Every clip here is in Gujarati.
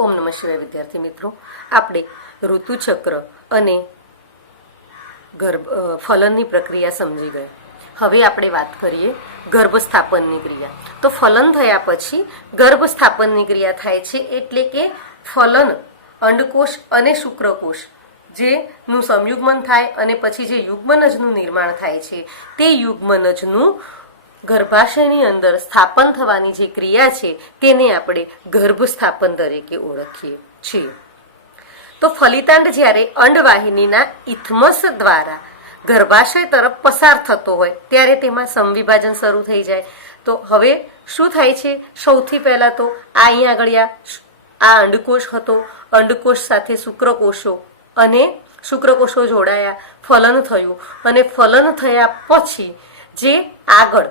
ओम नमः शिवाय विद्यार्थी मित्रों, આપણે ઋતુચક્ર અને ફલનની પ્રક્રિયા સમજી ગયા। હવે આપણે વાત કરીએ ગર્ભસ્થાપનની ક્રિયા। તો ફલન થયા પછી ગર્ભસ્થાપનની ક્રિયા થાય છે, એટલે કે ફલન અંડકોષ અને શુક્રકોષ જેનું સંયુગ્મન થાય અને પછી જે યુગ્મનજનું નિર્માણ થાય છે તે યુગ્મનજનું ગર્ભાશયની અંદર સ્થાપન થવાની જે ક્રિયા છે તેને આપણે ગર્ભસ્થાપન તરીકે ઓળખીએ છીએ। તો ફલિતાંડ જ્યારે અંડવાહિનીના ઇથમસ દ્વારા ગર્ભાશય તરફ પસાર થતો હોય ત્યારે તેમાં સમવિભાજન શરૂ થઈ જાય। તો હવે શું થાય છે? સૌથી પહેલા તો અહીંયા આગળ આ અંડકોષ હતો, અંડકોષ સાથે શુક્રકોષો અને શુક્રકોષો જોડાયા, ફલન થયું અને ફલન થયા પછી જે આગળ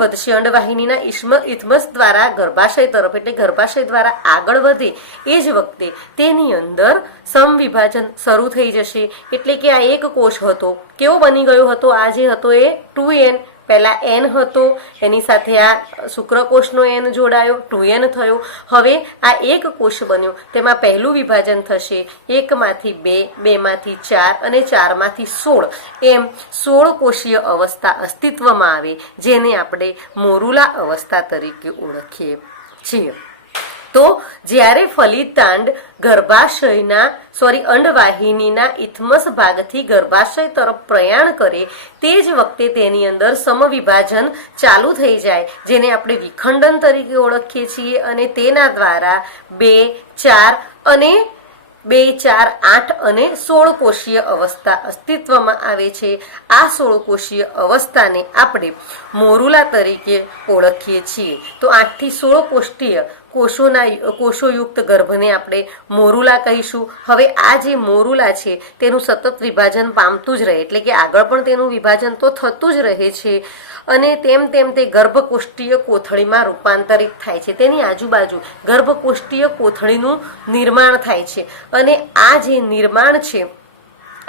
વધશે અંડવાહિનીના ઇથમસ દ્વારા ગર્ભાશય તરફ, એટલે ગર્ભાશય દ્વારા આગળ વધે એ જ વખતે તેની અંદર સમવિભાજન શરૂ થઈ જશે। એટલે કે આ એક કોષ હતો, કેવો બની ગયો હતો? આ જે હતો એ 2n, પહેલા n હતો, એની સાથે આ શુક્રકોષનો n જોડાયો, 2n થયો। હવે આ એક કોષ બન્યો, તેમાં પહેલું વિભાજન થશે, 1 માંથી 2, 2 માંથી 4 અને 4 માંથી 16, એમ 16 કોષીય અવસ્થા અસ્તિત્વમાં આવે, જેને આપણે મોરુલા અવસ્થા તરીકે ઓળખીએ છીએ। તો જ્યારે ફલિતાંડ અંડવાહિનીના ઇથમસ ભાગથી ગર્ભાશય તરફ પ્રયાણ કરે તે જ વખતે તેની અંદર સમવિભાજન ચાલુ થઈ જાય, જેને આપણે વિખંડન તરીકે ઓળખીએ છીએ। અને તેના દ્વારા 2, 4 અને 2, 4, 8 અને 16 કોષીય અવસ્થા અસ્તિત્વમાં આવે છે। આ 16 કોષીય અવસ્થાને આપણે મોરુલા તરીકે ઓળખીએ છીએ। તો 8 થી 16 કોષીય કોષોયુક્ત ગર્ભને આપણે મોરુલા કહીશું। હવે આ જે મોરુલા છે તેનું સતત વિભાજન પામતું જ રહે, એટલે કે આગળ પણ તેનું વિભાજન તો થતું જ રહે છે અને તેમ તેમ તે ગર્ભકોષ્ઠીય કોથળીમાં રૂપાંતરિત થાય છે। તેની આજુબાજુ ગર્ભકોષ્ઠીય કોથળીનું નિર્માણ થાય છે અને આ જે નિર્માણ છે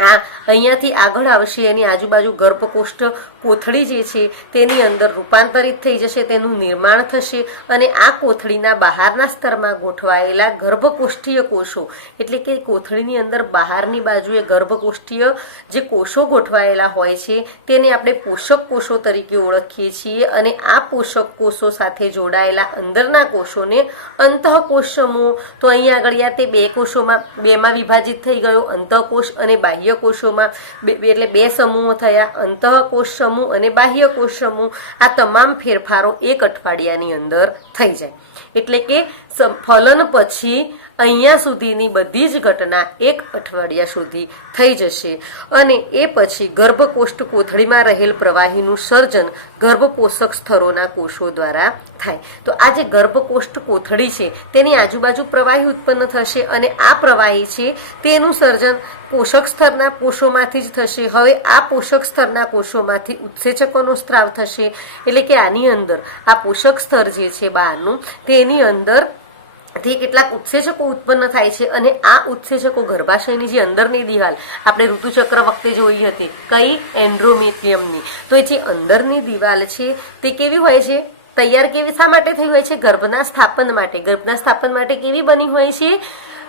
આ અહીંયાથી આગળ આવશે, એની આજુબાજુ ગર્ભકોષ્ઠ કોથળી જે છે તેની અંદર રૂપાંતરિત થઈ જશે, તેનું નિર્માણ થશે અને આ કોથળીના બહારના સ્તરમાં ગોઠવાયેલા ગર્ભકોષ્ઠીય કોષો, એટલે કે કોથળીની અંદર બહારની બાજુએ ગર્ભકોષ્ઠીય જે કોષો ગોઠવાયેલા હોય છે તેને આપણે પોષક કોષો તરીકે ઓળખીએ છીએ। અને આ પોષક કોષો સાથે જોડાયેલા અંદરના કોષોને અંતઃકોષ સમૂહ, તો અહીંયા આગળ તે બે કોષોમાં બેમાં વિભાજિત થઈ ગયો, અંતઃકોષ અને બાહ્ય કોષોમાં, એટલે બે સમૂહો થયા, અંતઃકોષ સમૂહ અને બાહ્ય કોષ સમૂહ। આ તમામ ફેરફારો એક અઠવાડિયાની અંદર થઈ જાય, એટલે કે ફલન પછી અહીંયા સુધીની બધી જ ઘટના એક અઠવાડિયા સુધી થઈ જશે અને એ પછી ગર્ભકોષ્ઠ કોથળીમાં રહેલ પ્રવાહીનું સર્જન ગર્ભપોષક સ્તરોના કોષો દ્વારા થાય। તો આ જે ગર્ભકોષ્ઠ કોથળી છે તેની આજુબાજુ પ્રવાહી ઉત્પન્ન થશે અને આ પ્રવાહી છે તેનું સર્જન પોષક સ્તરના કોષોમાંથી જ થશે। હવે આ પોષક સ્તરના કોષોમાંથી ઉત્સેચકોનો સ્ત્રાવ થશે, એટલે કે આની અંદર આ પોષક સ્તર જે છે બહારનું, તેની અંદર થી કેટલાક ઉત્સેચકો ઉત્પન્ન થાય છે અને આ ઉત્સેચકો ગર્ભાશયની જે અંદરની દિવાલ આપણે ઋતુચક્ર વખતે જોઈ હતી, કઈ? એન્ડ્રોમેટ્રિયમની। તો એ જે અંદરની દિવાલ છે તે કેવી હોય છે? તૈયાર કેવી શા માટે થઈ હોય છે? ગર્ભના સ્થાપન માટે। ગર્ભના સ્થાપન માટે કેવી બની હોય છે?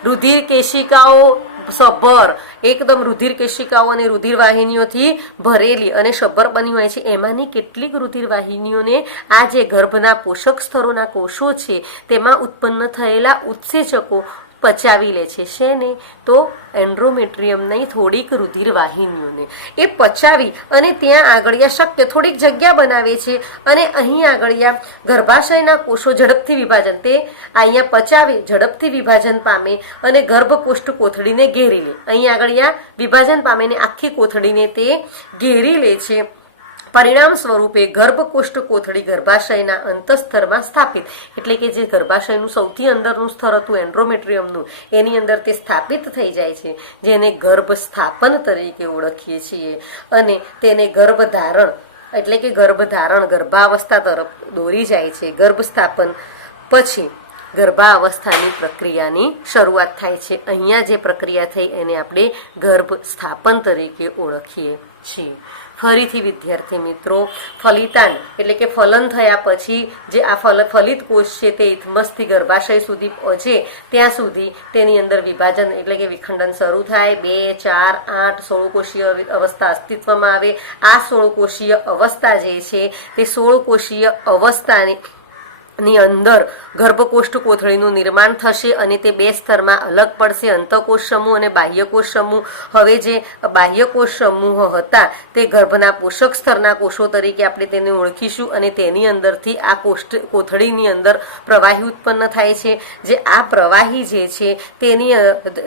રુધિર કેશિકાઓ સભર, એકદમ રુધિર કેશિકાઓ અને રુધિર વાહિનીઓથી ભરેલી અને સભર બની હોય છે। એમાંની કેટલીક રુધિર વાહિનીઓને આ જે ગર્ભના પોષક સ્તરોના કોષો છે તેમાં ઉત્પન્ન થયેલા ઉત્સેચકો પચાવી લે છે। શેને? તો એન્ડ્રોમેટ્રિયમની થોડીક રુધિર વાહિનીઓને એ પચાવી અને ત્યાં આગળિયા શક્ય થોડીક જગ્યા બનાવે છે અને અહીં આગળિયા ગર્ભાશયના કોષો ઝડપથી વિભાજન, તે અહીંયા પચાવી ઝડપથી વિભાજન પામે અને ગર્ભકોષ્ઠ કોથળીને ઘેરી લે। અહીં આગળિયા વિભાજન પામે ને આખી કોથળીને તે ઘેરી લે છે। પરિણામ સ્વરૂપે ગર્ભકોષ્ઠ કોથળી ગર્ભાશયના અંતઃસ્તરમાં સ્થાપિત, એટલે કે જે ગર્ભાશયનું સૌથી અંદરનું સ્તર હતું એન્ડ્રોમેટ્રિયમનું, એની અંદર તે સ્થાપિત થઈ જાય છે, જેને ગર્ભસ્થાપન તરીકે ઓળખીએ છીએ। અને તેને ગર્ભધારણ, એટલે કે ગર્ભાવસ્થા તરફ દોરી જાય છે। ગર્ભસ્થાપન પછી ગર્ભાવસ્થાની પ્રક્રિયાની શરૂઆત થાય છે। અહીંયા જે પ્રક્રિયા થઈ એને આપણે ગર્ભસ્થાપન તરીકે ઓળખીએ છીએ। ફરીથી વિદ્યાર્થી મિત્રો ફલિતાંડ એટલે કે ફલન થયા પછી જે આ ફલિત કોષ છે તે ઇથમસથી ગર્ભાશય સુધી પહોંચે ત્યાં સુધી તેની અંદર વિભાજન એટલે કે વિખંડન શરૂ થાય। 2, 4, 8 16 કોષીય અવસ્થા અસ્તિત્વમાં આવે। આ 16 કોષીય અવસ્થા જે છે તે 16 કોષીય અવસ્થાની અંદર ગર્ભકોષ્ઠ કોથળીનું નિર્માણ થશે અને તે બે સ્તરમાં અલગ પડશે, અંતઃકોષ સમૂહ અને બાહ્યકોષ સમૂહ। હવે જે બાહ્યકોષ સમૂહ હતા તે ગર્ભના પોષક સ્તરના કોષો તરીકે આપણે તેને ઓળખીશું અને તેની અંદરથી આ કોથળીની અંદર પ્રવાહી ઉત્પન્ન થાય છે। જે આ પ્રવાહી જે છે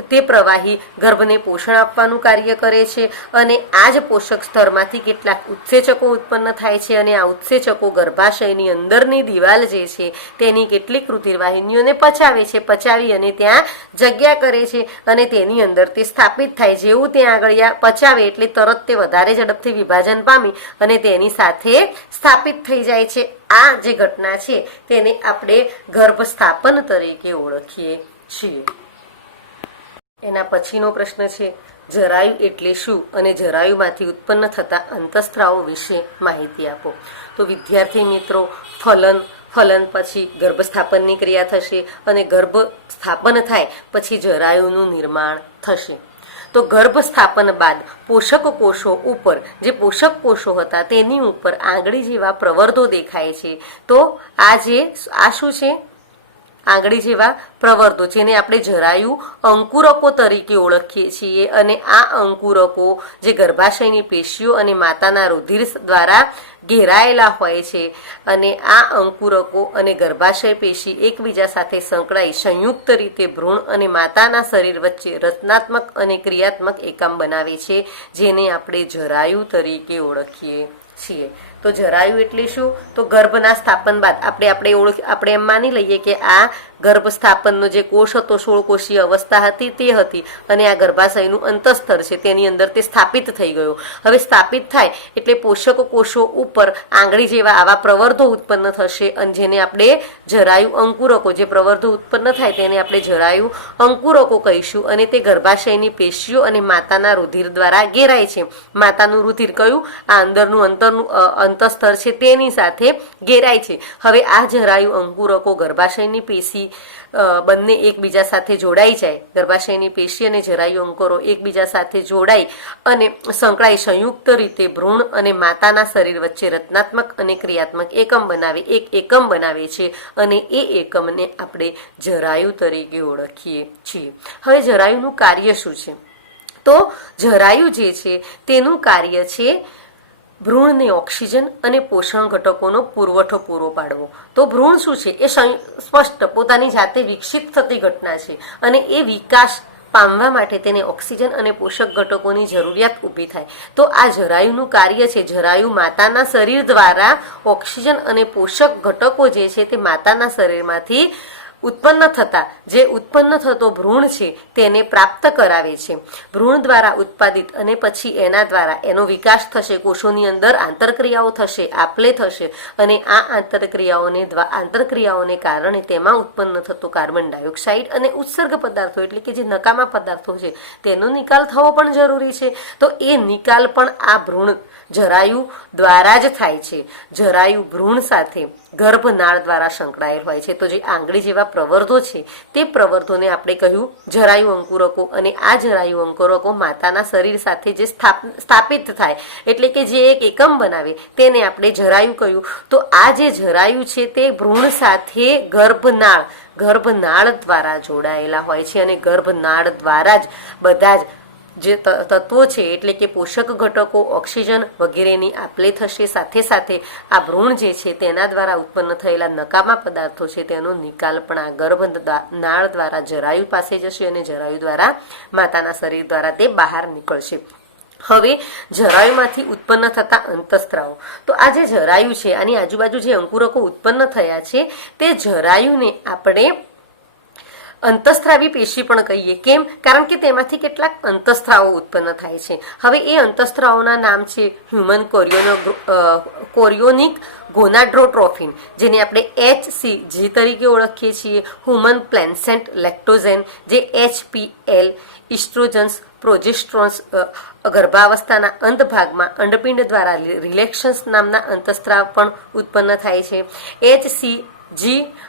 તે પ્રવાહી ગર્ભને પોષણ આપવાનું કાર્ય કરે છે અને આ જ પોષક સ્તરમાંથી કેટલાક ઉત્સેચકો ઉત્પન્ન થાય છે અને આ ઉત્સેચકો ગર્ભાશયની અંદરની દિવાલ જે છે તેની કેટલીક રુધિરવાહિનીઓને પચાવે છે, પચાવી અને ત્યાં જગ્યા કરે છે અને તેની અંદર તે સ્થાપિત થાય। જેવું ત્યાં આગળ પચાવે એટલે તરત તે વધારે ઝડપથી વિભાજન પામી અને તેની સાથે સ્થાપિત થઈ જાય છે। આ જે ઘટના છે તેને આપણે ગર્ભસ્થાપન તરીકે ઓળખીએ છીએ। એના પછીનો પ્રશ્ન છે જરાયુ એટલે શું અને જરાયુમાંથી ઉત્પન્ન થતા અંતઃસ્ત્રાવો વિશે માહિતી આપો। તો વિદ્યાર્થી મિત્રો ફલન પછી ગર્ભસ્થાપનની ક્રિયા થશે અને ગર્ભસ્થાપન થાય પછી જરાયુનું નિર્માણ થશે। તો ગર્ભસ્થાપન બાદ પોષક કોષો ઉપર જે પોષક કોષો હતા તેની ઉપર આંગળી જેવા પ્રવર્ધો દેખાય છે। તો આ શું છે? આંગળી જેવા પ્રવર્ધો જેને આપણે જરાયુ અંકુરકો તરીકે ઓળખીએ છીએ અને આ અંકુરકો જે ગર્ભાશયની પેશીઓ અને માતાના રુધિર દ્વારા ઘેરાયેલા હોય છે અને આ અંકુરકો અને ગર્ભાશય પેશી એકબીજા સાથે સંકળાઈ સંયુક્ત રીતે ભ્રૂણ અને માતાના શરીર વચ્ચે રચનાત્મક અને ક્રિયાત્મક એકમ બનાવે છે જેને આપણે જરાયુ તરીકે ઓળખીએ છીએ। તો જરાયુ એટલે શું? તો ગર્ભના સ્થાપન બાદ આપણે એમ માની લઈએ કે આ ગર્ભસ્થાપનનો જે કોષ હતો 16 કોષીય અવસ્થા હતી તે હતી અને આ ગર્ભાશયનું અંતઃસ્તર છે તેની અંદર તે સ્થાપિત થઈ ગયો। હવે સ્થાપિત થાય એટલે પોષક કોષો ઉપર આંગળી જેવા આવા પ્રવર્ધો ઉત્પન્ન થશે અને જેને આપણે જરાયુ અંકુરકો, જે પ્રવર્ધો ઉત્પન્ન થાય તેને આપણે જરાયુ અંકુરકો કહીશું અને તે ગર્ભાશયની પેશીઓ અને માતાના રુધિર દ્વારા ઘેરાય છે। માતાનું રુધિર કયું? આ અંદરનું અંતઃસ્તર છે તેની સાથે ઘેરાય છે। હવે આ જરાયુ અંકુરકો ગર્ભાશયની પેશી બંને એકબીજા સાથે જોડાઈ જાય, ગર્ભાશયની પેશી અને જરાયુ અંકુરો એકબીજા સાથે જોડાઈ અને સંકળાઈ સંયુક્ત રીતે ભ્રૂણ અને માતાના શરીર વચ્ચે રચનાત્મક અને ક્રિયાત્મક એકમ બનાવે છે અને એ એકમને આપણે જરાયુ તરીકે ઓળખીએ છીએ। હવે જરાયુનું કાર્ય શું છે? તો જરાયુ જે છે તેનું કાર્ય છે ભ્રૂણને ઓક્સિજન અને પોષણ ઘટકોનો પુરવઠો પૂરો પાડવો। તો ભ્રૂણ શું છે? એ સ્પષ્ટ પોતાની જાતે વિકસિત થતી ઘટના છે અને એ વિકાસ પામવા માટે તેને ઓક્સિજન અને પોષક ઘટકોની જરૂરિયાત ઊભી થાય। તો આ જરાયુનું કાર્ય છે, જરાયુ માતાના શરીર દ્વારા ઓક્સિજન અને પોષક ઘટકો જે છે તે માતાના શરીરમાંથી ઉત્પન્ન થતો ભ્રૂણ છે તેને પ્રાપ્ત કરાવે છે। ભ્રૂણ દ્વારા ઉત્પાદિત અને પછી એના દ્વારા એનો વિકાસ થશે, કોષોની અંદર આંતરક્રિયાઓ થશે, આપલે થશે અને આ આંતરક્રિયાઓને કારણે તેમાં ઉત્પન્ન થતો કાર્બન ડાયોક્સાઇડ અને ઉત્સર્ગ પદાર્થો એટલે કે જે નકામા પદાર્થો છે તેનો નિકાલ થવો પણ જરૂરી છે। તો એ નિકાલ પણ આ ભ્રૂણ જરાયુ દ્વારા જ થાય છે। જરાયુ ભ્રૂણ સાથે ગર્ભનાળ દ્વારા સંકળાયેલ હોય છે। તો જે આંગળી જેવા પ્રવર્ધો છે તે પ્રવર્ધોને આપણે કહ્યું જરાયુ અંકુરકો અને આ જરાયુ અંકુરકો માતાના શરીર સાથે જે સ્થાપિત થાય એટલે કે જે એક એકમ બનાવે તેને આપણે જરાયુ કહ્યું। તો આ જે જરાયુ છે તે ભ્રૂણ સાથે ગર્ભનાળ દ્વારા જોડાયેલા હોય છે અને ગર્ભનાળ દ્વારા જ બધા જ જે તત્વો છે એટલે કે પોષક ઘટકો, ઓક્સિજન વગેરેની આપલે થશે। સાથે સાથે આ ભ્રૂણ જે છે તેના દ્વારા ઉત્પન્ન થયેલા નકામા પદાર્થો છે તેનો નિકાલ પણ આ ગર્ભનાળ દ્વારા જરાયુ પાસે જશે અને જરાયુ દ્વારા માતાના શરીર દ્વારા તે બહાર નીકળશે। હવે જરાયુમાંથી ઉત્પન્ન થતા અંતઃસ્ત્રાવો, તો આ જે જરાયુ છે આની આજુબાજુ જે અંકુરકો ઉત્પન્ન થયા છે તે જરાયુને આપણે અંતઃસ્ત્રાવી પેશી પણ કહીએ. કેમ? કારણ કે તેમાંથી કેટલાક અંતઃસ્ત્રાવો ઉત્પન્ન થાય છે. હવે એ અંતઃસ્ત્રાવોના નામ છે હ્યુમન કોરિયોનિક ગોનાડ્રોટ્રોફિન, જેને આપણે HCG તરીકે ઓળખીએ છીએ, હ્યુમન પ્લેસેન્ટ લેક્ટોઝેન જે HPL, ઇસ્ટ્રોજન્સ, પ્રોજેસ્ટ્રોન્સ, ગર્ભાવસ્થાના અંત ભાગમાં અંડપિંડ દ્વારા રિલેક્શન્સ નામના અંતઃસ્ત્રાવ પણ ઉત્પન્ન થાય છે. HCG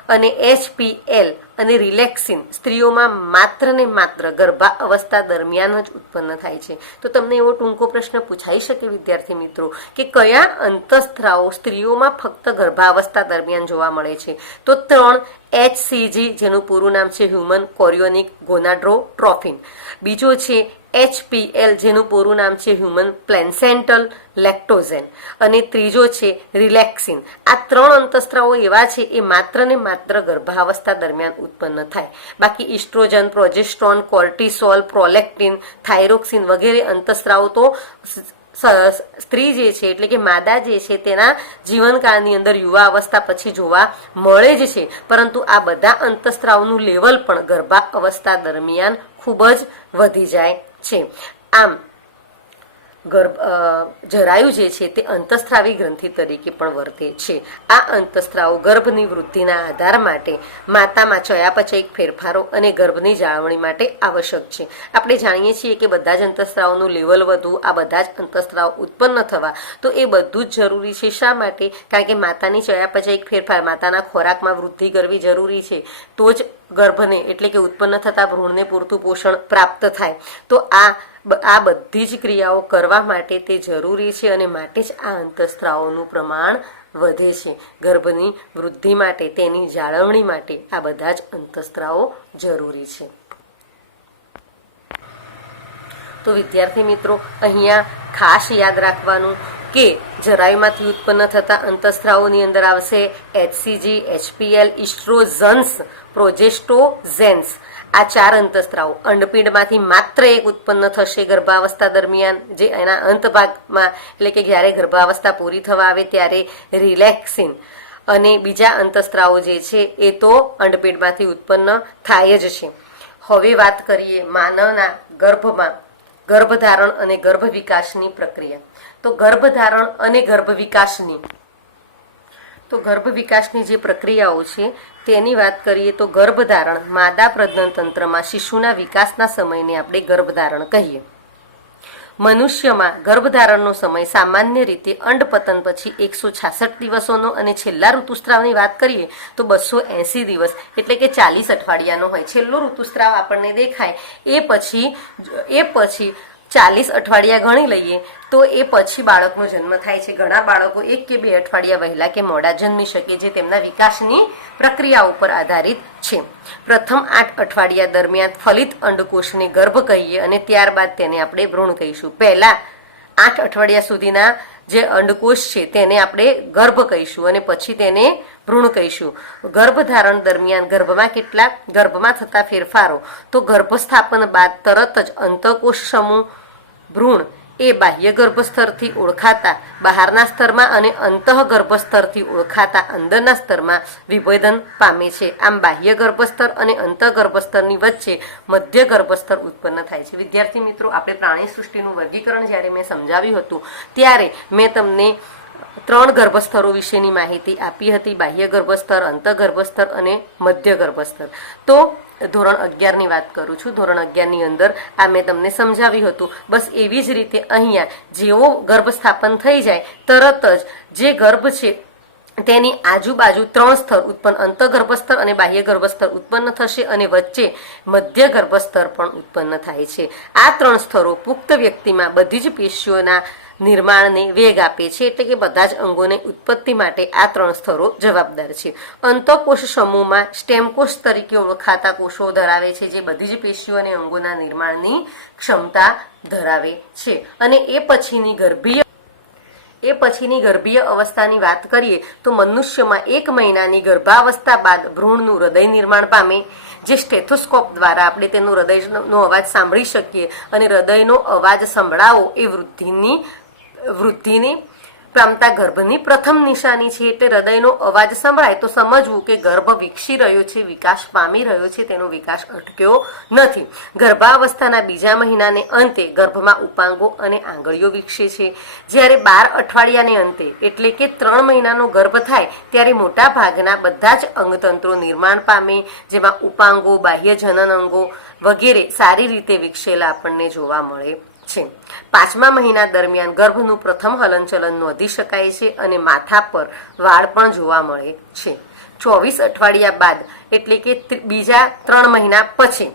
અને HPL અને રિલેક્સિન સ્ત્રીઓમાં માત્ર ને માત્ર ગર્ભાવસ્થા દરમિયાન જ ઉત્પન્ન થાય છે. તો તમને એવો ટૂંકો પ્રશ્ન પૂછાઈ શકે વિદ્યાર્થી મિત્રો કે કયા અંતઃસ્ત્રાવો સ્ત્રીઓમાં ફક્ત ગર્ભાવસ્થા દરમિયાન જોવા મળે છે? તો 3 HCG, જેનું પૂરું નામ છે હ્યુમન કોરિયોનિક ગોનાડ્રોટ્રોફિન. બીજો છે HPL, જેનું પૂરું નામ છે હ્યુમન પ્લેસેન્ટલ લેક્ટોઝેન. અને ત્રીજો છે રિલેક્સિન. આ 3 અંતઃસ્ત્રાવો એવા છે એ માત્ર ને માત્ર ગર્ભાવસ્થા દરમિયાન ઉત્પન્ન થાય. બાકી oestrogen, progesterone, cortisol, prolactin, thyroxine વગેરે અંતઃસ્ત્રાવો તો સ્ત્રી જે છે એટલે કે માદા જે છે તેના જીવનકાળની અંદર યુવા અવસ્થા પછી જોવા મળે જ છે. પરંતુ આ બધા અંતઃસ્ત્રાવોનું લેવલ પણ ગર્ભાવસ્થા દરમિયાન ખૂબ જ વધી જાય છે. આમ જરાયુ જે છે તે અંતઃસ્ત્રાવી ગ્રંથિ તરીકે પણ વર્તે છે. આ અંતઃસ્ત્રાવો ગર્ભની વૃદ્ધિના આધાર માટે માતામાં ચયાપચયિક ફેરફારો અને ગર્ભની જાળવણી માટે આવશ્યક છે. આપણે જાણીએ છીએ કે બધા જ અંતઃસ્ત્રાવોનું લેવલ વધવું, આ બધા જ અંતઃસ્ત્રાવો ઉત્પન્ન થવા, તો એ બધું જ જરૂરી છે. શા માટે? કારણ કે માતાની ચયાપચયિક ફેરફાર, માતાના ખોરાકમાં વૃદ્ધિ કરવી જરૂરી છે, તો જ ગર્ભને એટલે કે ઉત્પન્ન થતા ભ્રૂણને પૂરતું પોષણ પ્રાપ્ત થાય. તો આ બધી જ ક્રિયાઓ કરવા માટે તે જરૂરી છે અને માટે જ આ અંતઃસ્ત્રાવોનું પ્રમાણ વધે છે. ગર્ભની વૃદ્ધિ માટે, તેની જાળવણી માટે આ બધા જ અંતઃસ્ત્રાવો જરૂરી છે. તો વિદ્યાર્થી મિત્રો, અહીંયા ખાસ યાદ રાખવાનું કે જરાયુમાંથી ઉત્પન્ન થતા અંતઃસ્ત્રાવોની અંદર આવશે HCG, HPL, ઇસ્ટ્રોજન્સ, પ્રોજેસ્ટોઝેન્સ. આ 4 અંતઃસ્ત્રાવો અંડપિંડમાંથી માત્ર એક ઉત્પન્ન થશે ગર્ભાવસ્થા દરમિયાન, જે એના અંત ભાગમાં એટલે કે જ્યારે ગર્ભાવસ્થા પૂરી થવા આવે ત્યારે રિલેક્સિન. અને બીજા અંતઃસ્ત્રાવો જે છે એ તો અંડપિંડમાંથી ઉત્પન્ન થાય જ છે. હવે વાત કરીએ માનવના ગર્ભમાં ગર્ભધારણ અને ગર્ભ વિકાસની પ્રક્રિયા. તો ગર્ભધારણ અને ગર્ભ વિકાસની જે પ્રક્રિયાઓ છે તેની વાત કરીએ તો ગર્ભધારણ માદા પ્રજનન તંત્રમાં શિશુના વિકાસના સમયને આપણે ગર્ભધારણ કહીએ. મનુષ્યમાં ગર્ભધારણનો સમય સામાન્ય રીતે અંડપતન પછી 166 દિવસોનો અને છેલ્લા ઋતુસ્ત્રાવની વાત કરીએ તો 280 દિવસ એટલે કે 40 અઠવાડિયાનો હોય. છેલ્લો ઋતુસ્ત્રાવ આપણને દેખાય એ પછી 40 અઠવાડિયા ગણી લઈએ તો એ પછી બાળકનો જન્મ થાય છે. ઘણા બાળકો 1 કે 2 અઠવાડિયા વહેલા કે મોડા જન્મી શકે, જે તેમના વિકાસની પ્રક્રિયા ઉપર આધારિત છે. પ્રથમ 8 અઠવાડિયા દરમિયાન ફલિત અંડકોષને ગર્ભ કહીએ અને ત્યારબાદ તેને આપણે ભ્રૂણ કહીશું. પહેલા 8 અઠવાડિયા સુધીના જે અંડકોષ છે તેને આપણે ગર્ભ કહીશું અને પછી તેને ભ્રૂણ કહીશું. ગર્ભધારણ દરમિયાન ગર્ભમાં થતા ફેરફારો. તો ગર્ભસ્થાપન બાદ તરત જ અંતઃકોષ સમૂહ ભ્રૂણ એ બાહ્ય ગર્ભસ્તરથી ઓળખાતા બહારના સ્તરમાં અને અંતઃગર્ભ સ્તરથી ઓળખાતા અંદરના સ્તરમાં વિભેદન પામે છે. આમ બાહ્ય ગર્ભસ્તર અને અંતઃગર્ભસ્તરની વચ્ચે મધ્ય ગર્ભસ્તર ઉત્પન્ન થાય છે. વિદ્યાર્થી મિત્રો, આપણે પ્રાણી સૃષ્ટિનું વર્ગીકરણ જ્યારે મેં સમજાવ્યું હતું ત્યારે મેં તમને 3 ગર્ભસ્તરો વિશેની માહિતી આપી હતી: બાહ્ય ગર્ભસ્તર, અંતઃગર્ભસ્તર અને મધ્ય ગર્ભસ્તર. તો ધોરણ 11ની વાત કરું છું. ધોરણ 11ની અંદર આ મેં તમને સમજાવ્યું હતું. બસ એવી જ રીતે અહીંયા જેવો ગર્ભસ્થાપન થઈ જાય તરત જ જે ગર્ભ છે તેની આજુબાજુ 3 સ્તર ઉત્પન્ન, અંતઃગર્ભસ્તર અને બાહ્ય ગર્ભસ્તર ઉત્પન્ન થશે અને વચ્ચે મધ્ય ગર્ભસ્તર પણ ઉત્પન્ન થાય છે. આ 3 સ્તરો પુખ્ત વ્યક્તિમાં બધી જ પેશીઓના નિર્માણને વેગ આપે છે, એટલે કે બધા જ અંગોને ઉત્પત્તિ માટે આ 3 સ્તરો જવાબદાર છે. અંતઃકોષ સમૂહમાં સ્ટેમકોષ તરીકે ઓળખાતા કોષો ધરાવે છે, જે બધી જ પેશીઓ અને અંગોના નિર્માણની ક્ષમતા ધરાવે છે. અને એ પછીની ગર્ભીય અવસ્થાની વાત કરીએ તો મનુષ્યમાં 1 મહિનાની ગર્ભાવસ્થા બાદ ભ્રૂણનું હૃદય નિર્માણ પામે, જે સ્ટેથોસ્કોપ દ્વારા આપણે તેનો હૃદયનો અવાજ સાંભળી શકીએ અને હૃદયનો અવાજ સંભળાવો એ વૃદ્ધિની પામતા ગર્ભની પ્રથમ નિશાની છે, એટલે હૃદયનો અવાજ સંભળાય તો સમજવું કે ગર્ભ વિકસી રહ્યો છે, વિકાસ પામી રહ્યો છે, તેનો વિકાસ અટક્યો નથી. ગર્ભાવસ્થાના બીજા મહિનાને અંતે ગર્ભમાં ઉપાંગો અને આંગળીઓ વિકસે છે. જ્યારે 12 અઠવાડિયાને અંતે એટલે કે 3 મહિનાનો ગર્ભ થાય ત્યારે મોટા ભાગના બધા જ અંગતંત્રો નિર્માણ પામે, જેમાં ઉપાંગો, બાહ્ય જનન અંગો વગેરે સારી રીતે વિકસેલા આપણને જોવા મળે છે. 5મા મહિના દરમિયાન ગર્ભનું પ્રથમ હલનચલન નોંધી શકાય છે અને માથા પર વાળ પણ જોવા મળે છે. 24 અઠવાડિયા બાદ એટલે કે બીજા 3 મહિના પછી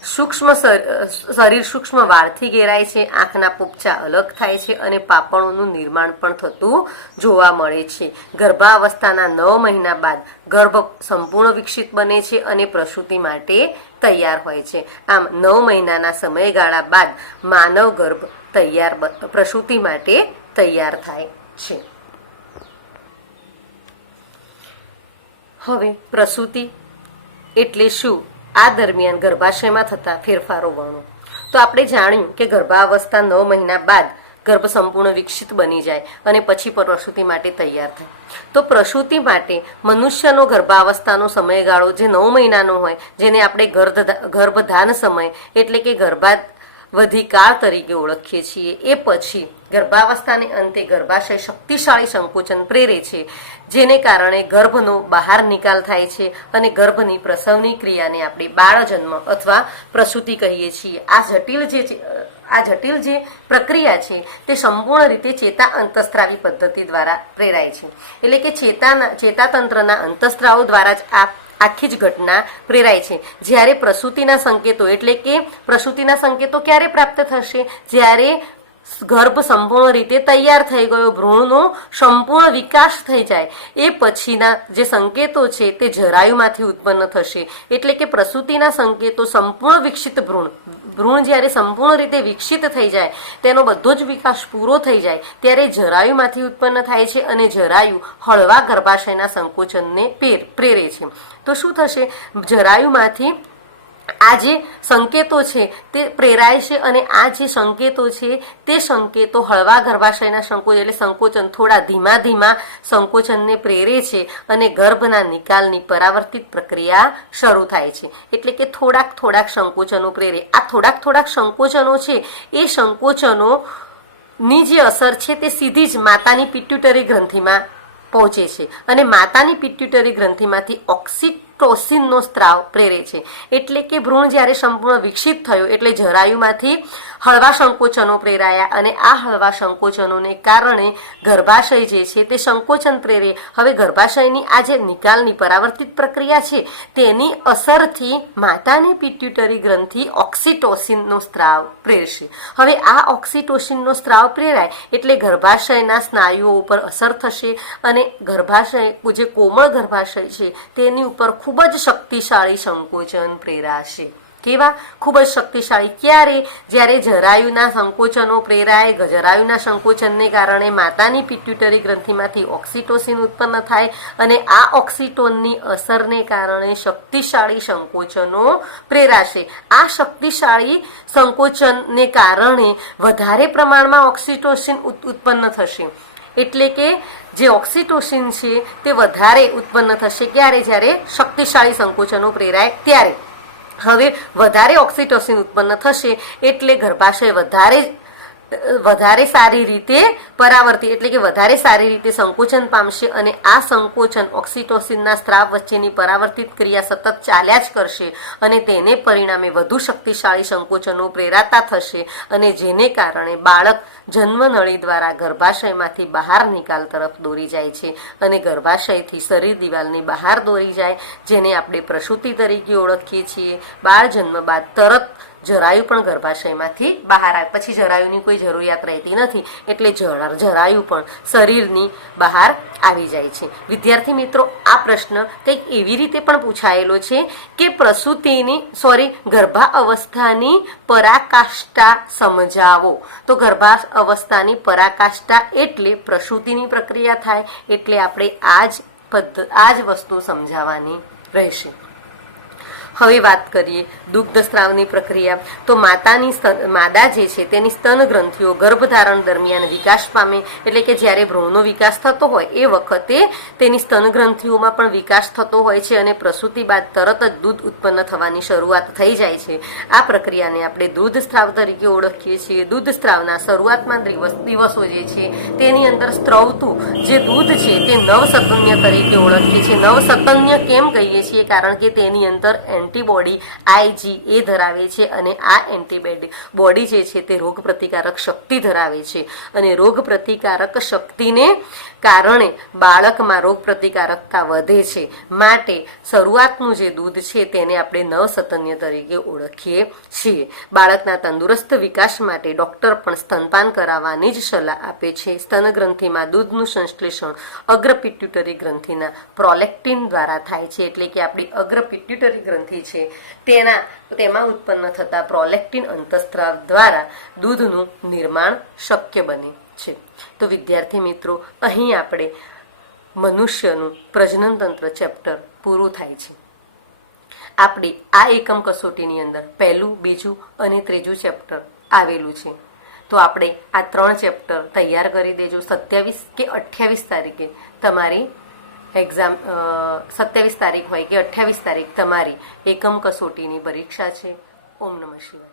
શરીર સૂક્ષ્મ વાળથી ઘેરાય છે, આંખના પોપચા અલગ થાય છે અને પાપણોનું નિર્માણ પણ થતું જોવા મળે છે. ગર્ભાવસ્થાના 9 મહિના બાદ ગર્ભ સંપૂર્ણ વિકસિત બને છે અને પ્રસૂતિ માટે તૈયાર હોય છે. આમ 9 મહિનાના સમયગાળા બાદ માનવ ગર્ભ પ્રસૂતિ માટે તૈયાર થાય છે. હવે પ્રસૂતિ એટલે શું, આ દરમિયાન ગર્ભાશયમાં થતા ફેરફારો વર્ણો. તો આપણે જાણ્યું કે ગર્ભાવસ્થા 9 મહિના બાદ ગર્ભ સંપૂર્ણ વિકસિત બની જાય અને પછી પ્રસૂતિ માટે તૈયાર થાય. તો પ્રસૂતિ માટે મનુષ્યનો ગર્ભાવસ્થાનો સમયગાળો જે 9 મહિનાનો હોય, જેને આપણે ગર્ભધાન સમય એટલે કે ગર્ભાવધિ કાળ તરીકે ઓળખીએ છીએ, એ પછી ગર્ભાવસ્થાને અંતે ગર્ભાશય શક્તિશાળી સંકોચન પ્રેરે છે, જેને કારણે ગર્ભનો બહાર નિકાલ થાય છે અને ગર્ભની પ્રસવની ક્રિયાને આપણે બાળજન્મ અથવા પ્રસૂતિ કહીએ છીએ. આ જટિલ જે પ્રક્રિયા છે તે સંપૂર્ણ રીતે ચેતા અંતસ્ત્રાવી પદ્ધતિ દ્વારા પ્રેરાય છે. એટલે કે ચેતાતંત્રના અંતસ્ત્રાવો દ્વારા જ આ આખી જ ઘટના પ્રેરાય છે. જ્યારે પ્રસૂતિના સંકેતો એટલે કે પ્રસૂતિના સંકેતો ક્યારે પ્રાપ્ત થશે, જ્યારે ગર્ભ સંપૂર્ણ રીતે તૈયાર થઈ ગયો, ભ્રૂણનો સંપૂર્ણ વિકાસ થઈ જાય, એ પછીના જે સંકેતો છે તે જરાયુમાંથી ઉત્પન્ન થશે. એટલે કે પ્રસૂતિના સંકેતો સંપૂર્ણ વિકસિત ભ્રૂણ જ્યારે સંપૂર્ણ રીતે વિકસિત થઈ જાય, તેનો બધો જ વિકાસ પૂરો થઈ જાય, ત્યારે જરાયુમાંથી ઉત્પન્ન થાય છે અને જરાયુ હળવા ગર્ભાશયના સંકોચનને પ્રેરે છે. તો શું થશે, જરાયુમાંથી આ જે સંકેતો છે તે પ્રેરાય છે અને આ જે સંકેતો છે તે સંકેતો હળવા ગર્ભાશયના સંકોચન એટલે સંકોચન થોડા ધીમા સંકોચનને પ્રેરે છે અને ગર્ભના નિકાલની પરાવર્તિત પ્રક્રિયા શરૂ થાય છે. એટલે કે થોડાક સંકોચનો પ્રેરે. આ થોડાક સંકોચનો છે, એ સંકોચનોની જે અસર છે તે સીધી જ માતાની પિટ્યુટરી ગ્રંથિમાં પહોંચે છે અને માતાની પિટ્યુટરી ગ્રંથિમાંથી ઓક્સિટોસિનનો સ્ત્રાવ પ્રેરે છે. એટલે કે ભ્રૂણ જ્યારે સંપૂર્ણ વિકસિત થયો એટલે જરાયુમાંથી હળવા સંકોચનો પ્રેરાયા અને આ હળવા સંકોચનોને કારણે ગર્ભાશય જે છે તે સંકોચન પ્રેરે. હવે ગર્ભાશયની આ જે નિકાલની પરાવર્તિત પ્રક્રિયા છે તેની અસરથી માતાની પિટ્યુટરી ગ્રંથિ ઓક્સિટોસિનનો સ્ત્રાવ પ્રેરશે. હવે આ ઓક્સિટોસિનનો સ્ત્રાવ પ્રેરાય એટલે ગર્ભાશયના સ્નાયુઓ ઉપર અસર થશે અને ગર્ભાશય જે કોમળ ગર્ભાશય છે તેની ઉપર ખૂબ જ શક્તિશાળી સંકોચન પ્રેરાશે. કેવા? ખૂબ જ શક્તિશાળી. ક્યારે? જ્યારે જરાયુના સંકોચનો પ્રેરાય, જરાયુના સંકોચનને કારણે માતાની પિટ્યુટરી ગ્રંથિમાંથી ઓક્સિટોસિન ઉત્પન્ન થાય અને આ ઓક્સિટોનની અસરને કારણે શક્તિશાળી સંકોચનો પ્રેરાશે. આ શક્તિશાળી સંકોચનને કારણે વધારે પ્રમાણમાં ઓક્સિટોસિન ઉત્પન્ન થશે. એટલે કે જે ઓક્સિટોસિન છે તે વધારે ઉત્પન્ન થશે. ક્યારે? જ્યારે શક્તિશાળી સંકોચનો પ્રેરાય ત્યારે. હવે વધારે ઓક્સિટોસિન ઉત્પન્ન થશે એટલે ગર્ભાશય વધારે સારી રીતે પરાવર્તિત એટલે કે વધારે સારી રીતે સંકોચન પામશે અને આ સંકોચન ઓક્સિટોસિનના સ્ત્રાવ વચ્ચેની પરાવર્તિત ક્રિયા સતત ચાલ્યા જ કરશે અને તેને પરિણામે વધુ શક્તિશાળી સંકોચનો પ્રેરાતા થશે અને જેને કારણે બાળક જન્મનળી દ્વારા ગર્ભાશયમાંથી બહાર નિકાલ તરફ દોરી જાય છે અને ગર્ભાશયથી શરીર દિવાલની બહાર દોરી જાય, જેને આપણે પ્રસૂતિ તરીકે ઓળખીએ છીએ. બાળ જન્મ બાદ તરત જરાયુ પણ ગર્ભાશયમાંથી બહાર આવે, પછી જરાયુની કોઈ જરૂરિયાત રહેતી નથી એટલે જરાયુ પણ શરીરની બહાર આવી જાય છે. વિદ્યાર્થી મિત્રો, આ પ્રશ્ન કંઈક એવી રીતે પણ પૂછાયેલો છે કે ગર્ભાવસ્થાની પરાકાષ્ઠા સમજાવો. તો ગર્ભાવસ્થાની પરાકાષ્ઠા એટલે પ્રસૂતિની પ્રક્રિયા થાય, એટલે આપણે આ જ વસ્તુ સમજાવવાની રહેશે. હવે વાત કરીએ દુગ્ધ સ્ત્રાવની પ્રક્રિયા. તો માદા જે છે તેની સ્તન ગ્રંથિઓ ગર્ભધારણ દરમિયાન વિકાસ પામે, એટલે કે જ્યારે ભ્રૂણનો વિકાસ થતો હોય એ વખતે તેની સ્તન ગ્રંથિઓમાં પણ વિકાસ થતો હોય છે અને પ્રસૂતિ બાદ તરત જ દૂધ ઉત્પન્ન થવાની શરૂઆત થઈ જાય છે. આ પ્રક્રિયાને આપણે દૂધ સ્ત્રાવ તરીકે ઓળખીએ છીએ. દૂધ સ્ત્રાવના શરૂઆતમાં દિવસો જે છે તેની અંદર સ્ત્રવતું જે દૂધ છે તે નવસતન્ય તરીકે ઓળખીએ છીએ. નવસતન્ય કેમ કહીએ છીએ? કારણ કે તેની અંદર એન્ટીબોડી IgA ધરાવે છે અને આ એન્ટીબોડી જે છે તે રોગ પ્રતિકારક શક્તિ ધરાવે છે અને રોગ પ્રતિકારક શક્તિને કારણે બાળકમાં રોગ પ્રતિકારકતા વધે છે. માટે શરૂઆતનું જે દૂધ છે તેને આપણે નવસતન્ય તરીકે ઓળખીએ છીએ. બાળકના તંદુરસ્ત વિકાસ માટે ડોક્ટર પણ સ્તનપાન કરાવવાની જ સલાહ આપે છે. સ્તન ગ્રંથિમાં દૂધનું સંશ્લેષણ અગ્ર પિટ્યુટરી ગ્રંથિના પ્રોલેક્ટિન દ્વારા થાય છે, એટલે કે આપણી અગ્ર પિટ્યુટરી ગ્રંથિ છે તેમાં ઉત્પન્ન થતા પ્રોલેક્ટિન અંતસ્ત્રાવ દ્વારા દૂધનું નિર્માણ શક્ય બને છે. તો વિદ્યાર્થી મિત્રો, અહીં આપણે મનુષ્યનું પ્રજનન તંત્ર ચેપ્ટર પૂરું થાય છે. આપણી આ એકમ કસોટીની અંદર પહેલું, બીજું અને ત્રીજું ચેપ્ટર આવેલું છે. તો આપણે આ 3 ચેપ્ટર તૈયાર કરી દેજો. 27 કે 28 તારીખે તમારી એક્ઝામ 27 તારીખ હોય કે 28 તારીખ તમારી એકમ કસોટીની પરીક્ષા છે. ઓમ નમઃ શિવાય.